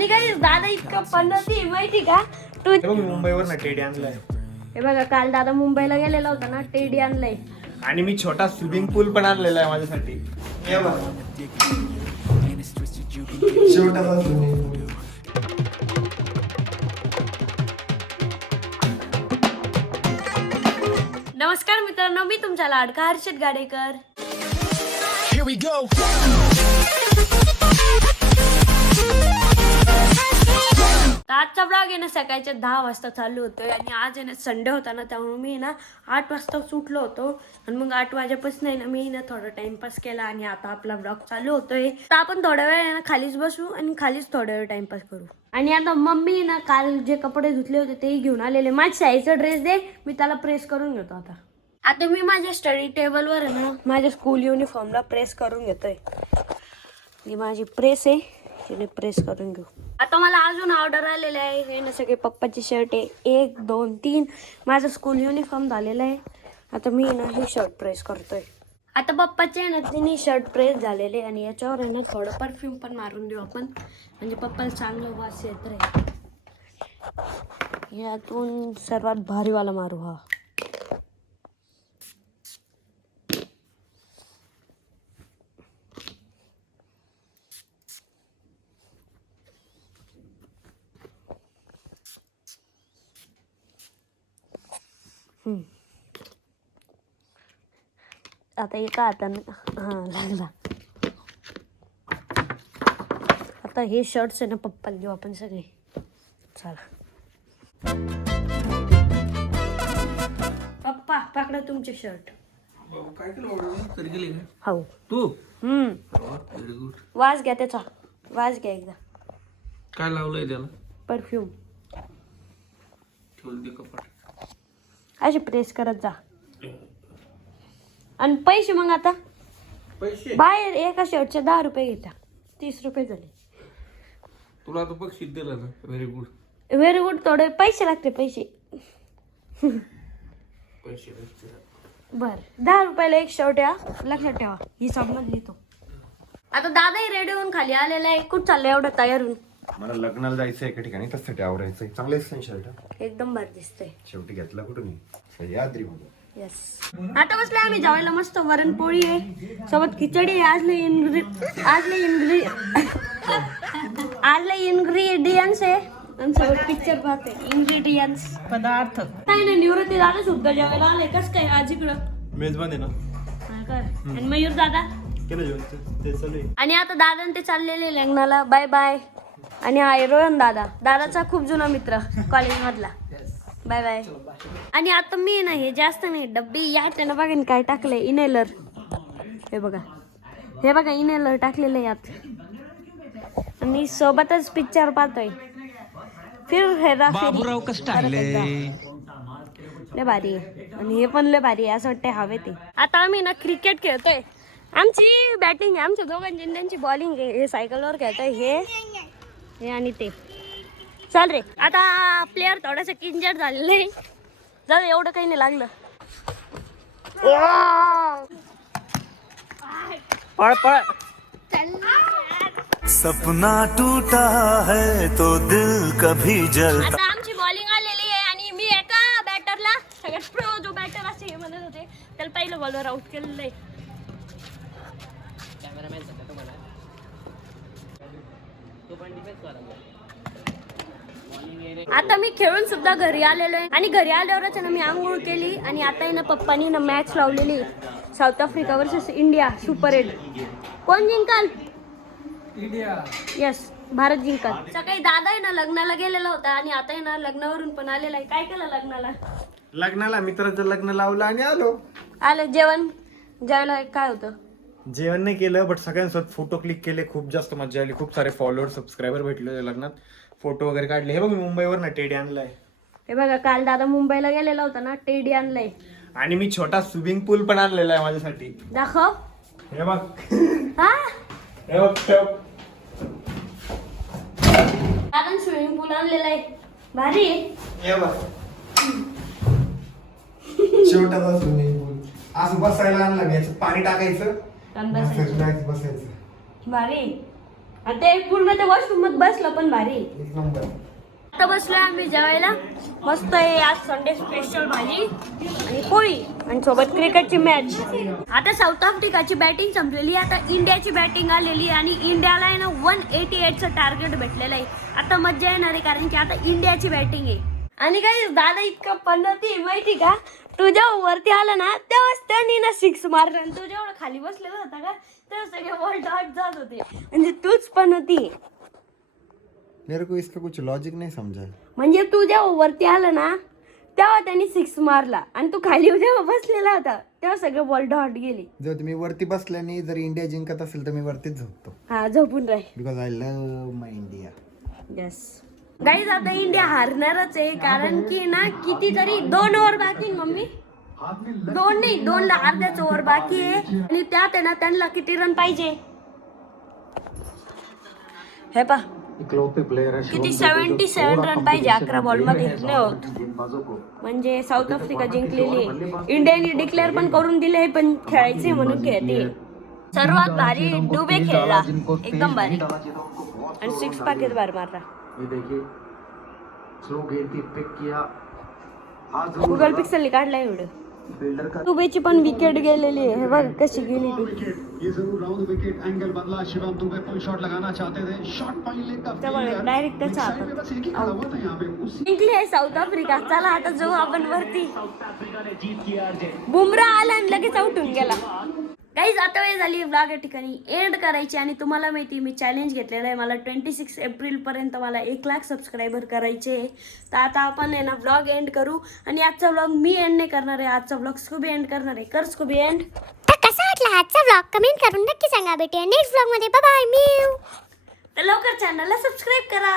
आणि काय दादा इतकं पद्धती माहिती का तू मुंबईवर ना टेडी आणलाय. हे बघा काल दादा मुंबईला गेलेला होता ना टेडी आणलाय आणि मी छोटा स्विमिंग पूल पण आणलेला आहे माझ्यासाठी. हे बघ छोटासा स्विमिंग पूल. नमस्कार मित्रांनो, मी तुमचा लाडका Harshad Gadekar. Here we go. तर आजचा ब्लॉग आहे ना सकाळच्या 10 वाजता चालू होतोय आणि आज आहे ना संडे होता ना, त्यामुळे मी ना 8 वाजता उठलो होतो आणि मग 8 वाजेपासून आहे ना मी ना थोडा टाइमपास केला आणि आता आपला ब्लॉग चालू होतोय. तर आपण थोड्या वेळ आहे ना खालीच बसू आणि खालीच थोड्या वेळ टाइमपास करू. आणि आता मम्मी ना काल जे कपडे धुतले होते ते घेऊन आलेले. माझ्या शाळेचा ड्रेस दे, मी त्याला प्रेस करून घेतो. आता मी माझ्या स्टडी टेबलवर आहे ना माझ्या स्कूल युनिफॉर्मला प्रेस करून घेतोय. ही माझी प्रेस आहे, तिने प्रेस करून घेऊ. आता मला अजून ऑर्डर आलेले आहे. हे ना सगळे पप्पाचे शर्ट आहे, 1 2 3. माझं स्कूल युनिफॉर्म झालेलं आहे. आता मी ना हे शर्ट प्रेस करतोय. आता पप्पाचे ना 3 शर्ट प्रेस झालेले आणि याच्यावर आहे ना थोडं परफ्यूम पण मारून देऊ आपण, म्हणजे पप्पाला चांगलं वास येत राहील. यातून सर्वात भारीवाला मारू. हा आता एका हाताने लागला. आता हे शर्ट्स आहे ना पप्पाला देऊ आपण सगळे. चला पप्पा पकडा तुमचे शर्ट. काय केलं ऑर्डर तरी गेली का हो तू? Very good. वास घ्या त्याचा, वास घ्या एकदा. काय लावलंय त्याला? परफ्यूम. ठेवून दे कपाट. असे प्रेस करत जा. आणि पैसे मग आता पैसे बाहेर एका शर्टचे 10 रुपये घेता, 30 रुपये झाले. तुला आता बक्षीस दिलं ना. Very good. Very good. थोडे पैसे लागते पैसे. पैसे बर 10 रुपयाला एक शर्ट या, लक्षात ठेवा. ही समज लिहितो. आता दादाही रेडी होऊन खाली आलेला आहे. कुठं चाललंय एवढं तयार होऊन? मला लग्नाला जायचं एका ठिकाणी, त्यासाठी आवरायचंय. चांगले शर्ट एकदम भारी दिसतंय. शेवटी घेतला कुठून याद्री म्हणून. यस. आता बसले आम्ही जेवायला. मस्त वरण पोळी आहे, सोबत खिचडी आहे. आजले इन्ग्रेडियंट्स आहे आणि सोबत पिक्चर पाहते. इन्ग्रेडियंट्स पदार्थ काही नाही. निवृत्ती दादा सुद्धा जेवायला आले. कस काय आज इकडं मेजबान आहे ना. हा कर. आणि मयूर दादा केलं जेवण ते चालू आहे. आणि आता दादा ते चाललेले लग्नाला. Bye bye. आणि हा रोहन दादा, दादाचा खूप जुना मित्र कॉलेज मधला. Bye bye. आणि आता मी ना हे जास्त नाही डब्बी या त्यानं बघा ना काय टाकलंय. इनेलर. हे बघा इनेलर टाकलेलं आहे यात. आणि सोबतच पिक्चर पाहतोय. फिर हे बाबूराव का स्टाईल लय भारी आहे. आणि हे पण लय भारी आहे. असं वाटतंय हवे ते. आता आम्ही ना क्रिकेट खेळतोय. आमची बॅटिंग आहे, आमच्या दोघांची त्यांची बॉलिंग आहे. हे सायकलवर खेळतोय हे आणि ते. चल रे. आता प्लेअर थोडासा इंजर्ड झालेलं आहे. जाऊ एवढं काही नाही लागलं. पळ पळ. सपना टूटा है तो दिल कभी जलता. आता आमची बॉलिंग आलेली आहे आणि मी एका बॅटरला, सगळ्यात प्रो जो बॅटर असते हे म्हणत होते, त्याला पहिलं बॉलवर आउट केलेलं आहे. आता मी खेळून सुद्धा घरी आलेलो आहे आणि घरी आल्यावरच ना मी आंघोळ केली आणि आता आहे ना पप्पानी ना मॅच लावलेली. South Africa versus India super 8. कोण जिंकाल? इंडिया. यस, भारत जिंकाल. सकाळी दादा आहे ना लग्नाला गेलेला होता आणि आता आहे ना लग्नावरून पण आलेला आहे. काय केलं लग्नाला मित्राचं लग्न लावलं आणि आले जेवण जेवायला. काय होतं? जेवण नाही केलं, बट सगळ्यांसोबत फोटो क्लिक केले. खूप जास्त मजा आली. खूप सारे फॉलोअर सबस्क्रायबर भेटले लग्नात. फोटो वगैरे काढले. हे बघ मी मुंबईवर ना टेडी आणलाय. हे बघा काल दादा मुंबईला गेलेला होता ना, टेडी आणलाय. आणि मी छोटा स्विमिंग पूल पण आणलेला आहे माझ्यासाठी. दाखव. हे बघ. हा हे बघ. दादा स्विमिंग पूल आणलेला आहे. भारी आहे. हे बघ. छोटासा स्विमिंग पूल. असं बसायला आणला मी. याच्यात पाणी टाकायचं, बसायचं. बसायचं. भारी. आता एक पूर्ण त्या वॉशरूम मध्ये बसलं पण भारी. आता बसलोय आम्ही जेवायला. मस्त आहे आज संडे स्पेशल भाजी आणि पोळी आणि सोबत क्रिकेटची मॅच. आता साऊथ आफ्रिकाची बॅटिंग संपलेली, आता इंडियाची बॅटिंग आलेली आणि इंडियाला आहे ना 188चं टार्गेट भेटलेलं आहे. आता मज्जा येणार आहे कारण की आता इंडियाची बॅटिंग आहे. आणि काही दादा इतकं पद्धती माहिती का, तू जेव्हा वरती आला ना तेव्हाच त्यांनी ना 6 मारला आणि तू जेवढा खाली बसलेला होता का तेव्हा सगळे बॉल डॉट जात होते. म्हणजे तूच पण होती. मेरे को इसका कुछ लॉजिक नहीं समझा. म्हणजे तू जेव्हा वरती आला ना तेव्हा त्यांनी 6 मारला आणि तू खाली जेव्हा बसलेला होता तेव्हा सगळे बॉल डॉट गेले. जर तुम्ही वरती बसल्याने जर इंडिया जिंकत असेल तर मी वरतीच झोपतो. हा झोपून राह. Because I love my India. Yes guys आता इंडिया हारणारच आहे कारण की ना कितीतरी 2 ओव्हर बाकी आहे मम्मी. 2 नाही 2 ला अर्ध्याच ओव्हर बाकी आहे आणि त्यात आहे ना त्यांना किती रन पाहिजे हे पा किती 77 रन पाहिजे 11 बॉल मध्ये नाही होत. म्हणजे साऊथ आफ्रिका जिंकलेली आहे. इंडियाने डिक्लेअर पण करून दिले पण खेळायचे म्हणून खेळते. सर्वात भारी डुबे खेळला एकदम भारी आणि 6 पॅकेज बार मारला. गुगल पिक्सल काढलाय व्हिडिओ. दुबेची पण विकेट गेलेली आहे. हे बघ कशी गेली ती. ये जरूर राउंड विकेट एंगल बदला. शिवम दुबे फुल शॉट लगाना चाहते थे. शॉट पॉइंट लेकर डायरेक्ट त्याच्या साइड में बस एक ही खड़ा हुआ था यहाँ पे. उसी जिंकली आहे साऊथ आफ्रिका. चला आता जाऊ आपण वरती. बुमराह आला आणि लगेच आउटून गेला. गाईज आता वेळ झाली ब्लॉग या ठिकाणी एंड करायची आणि तुम्हाला माहिती मी चॅलेंज घेतलेलं आहे. मला 26 एप्रिलपर्यंत मला 1 लाख सबस्क्रायबर करायचे. तर आता आपण आहे ना ब्लॉग एंड करू आणि आजचा ब्लॉग मी एंड नाही करणार आहे. आजचा ब्लॉग स्कूबी एंड करणार आहे. कर स्कूबी एंड. तर कसा वाटला आजचा व्लॉग कमेंट करून नक्की सांगा. भेटूया नेक्स्ट व्लॉग मध्ये. Bye bye. तर लवकर चॅनलला सबस्क्राईब करा.